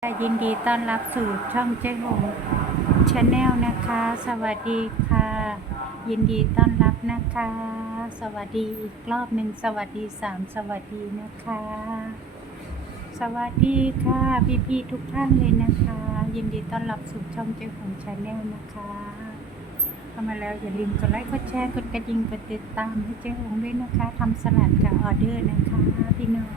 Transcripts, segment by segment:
ยินดีต้อนรับสู่ช่องเจ๊หงชาแนลนะคะ สวัสดีค่ะ ยินดีต้อนรับนะคะ สวัสดีอีกรอบหนึ่งสวัสดีสามสวัสดีนะคะ สวัสดีค่ะพี่ๆทุกท่านเลยนะคะ ยินดีต้อนรับสู่ช่องเจ๊หงชาแนลนะคะเข้ามาแล้วอย่าลืมกดไลค์กดแชร์กดกระดิ่งกดติดตามให้เจ๊หงด้วยนะคะทำสลัดกับออเดอร์นะคะพี่น้อง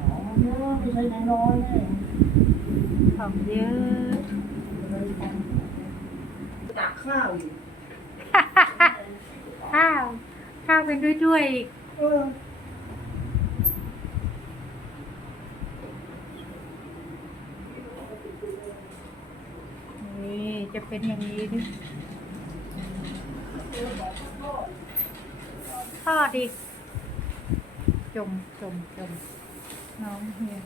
อ๋อ เยอะไม่ใช่น้อยๆเนี่ยของเยอะตักข้าวอีกข้าว ข้าวเป็นด้วยด้วยๆอีกเออนี่จะเป็นอย่างนี้ดิทอดดิ จมจมจม น้องเฮีย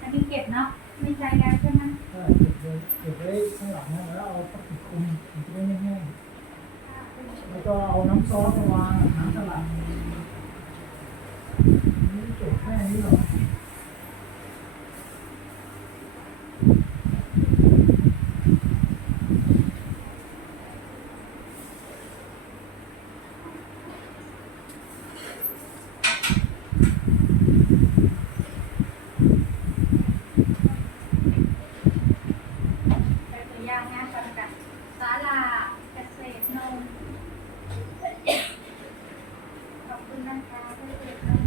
อันนี้เก็บเนาะไม่ใช้แล้วใช่ไหมเออเก็บไว้เก็บไว้ข้างหลังนะแล้วเอาพลาสติกคลุมมันจะได้ไม่แห้งแล้วก็เอาน้ำซอสมาวางน้ำสลัดนี่จบแค่นี้เหรอ เป็นตัวอย่างงานประกาศศาลาเกษตรนมขอบคุณนะคะเกษตรนม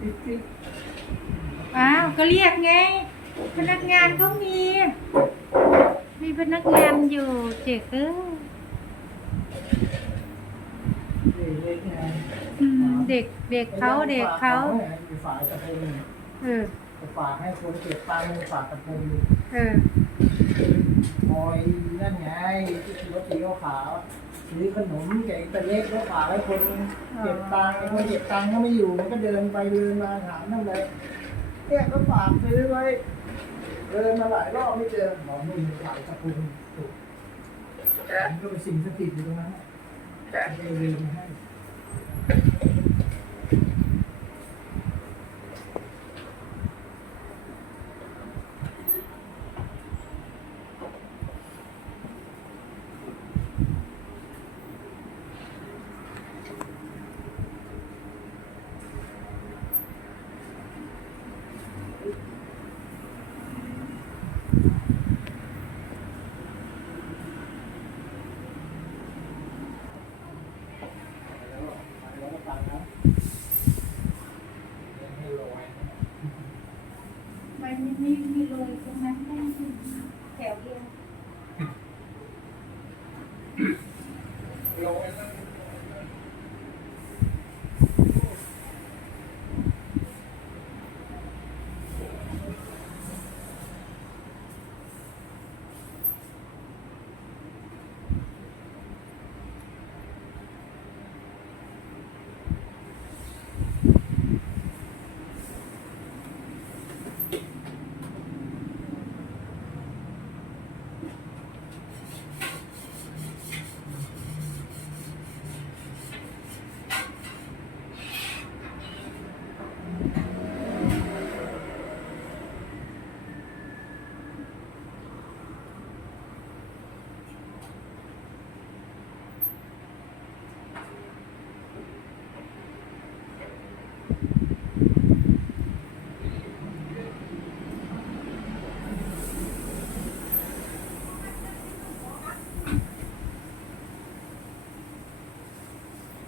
ปิดปิด อ้าวก็เรียก ไง พนักงานก็มี มีพนักงานอยู่เจ๊กเออเด็กๆไงอืมเด็กเด็กเขาเด็กเขาอยู่ฝากตะปูนเออฝากให้คนเก็บตังค์ฝากตะปูนเออคอยนั่นไงที่ขี่รถสีขาวๆซื้อขนมแกงตะเล็กก็ฝากให้คนเก็บตังค์ไอ้คนเก็บตังค์ก็ไม่อยู่มันก็เดินไปเดินมาถามนั่นเลย เนี่ยก็ฝากซื้อไว้เดินมาหลายรอบไม่เจอหมอนุ่มฝากตะปูนถูกมันก็เป็นสิ่งสถิตอยู่ตรงนั้นก็เลยลืมให้ Mm-hmm.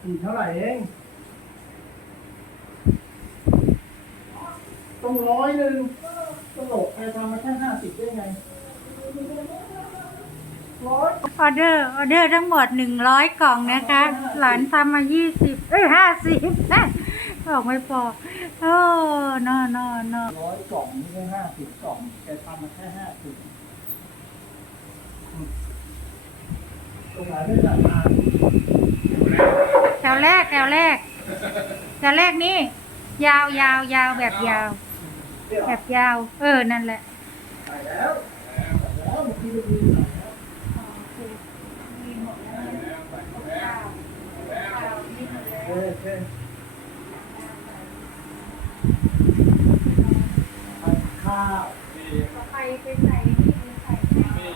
이 전화에 ร่เองต้องร้อยหนึ่งตลกใครทำมาแค่ห้าสิบได้ไงร้อยออเดอร์ออเดอร์ทั้งหมดหนึ่งร้อยกล่องนะคะ หลานทำมายี่สิบเอ้ยห้าสิบบอกไม่พอโอ้นอนอนอร้อยกล่องนี่แค่ห้าสิบกล่องแกทำมาแค่ห้าสิบตรงไหนไม่จัดมาแถวแรกแถวแรกแถวแรกนี่ ยาวยาวยาวแบบยาว เดี๋ยวแบบยาว เออ นั่นแหละไปแล้วไปแล้วเมื่อกี้เราดูหน่แล้วเออเออข้าวไปใส่นี่ใส่นี่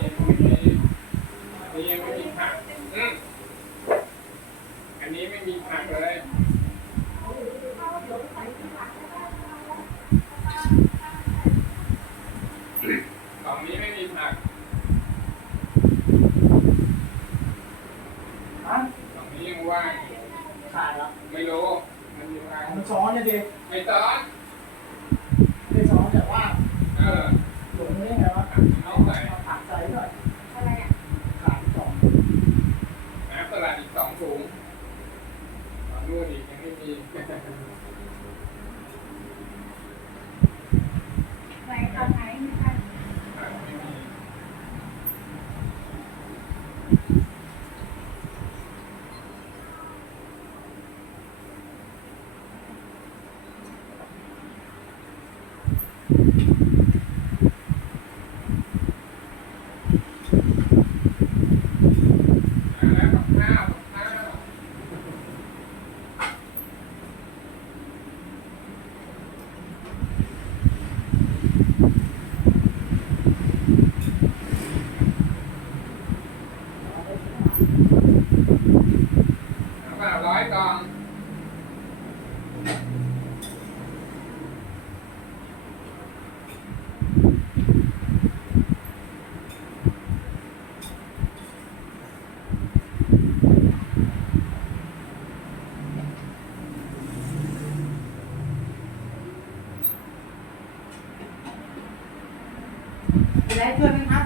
ช่วยไหมครับ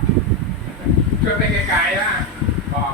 ช่วยไปไกลๆนะบอก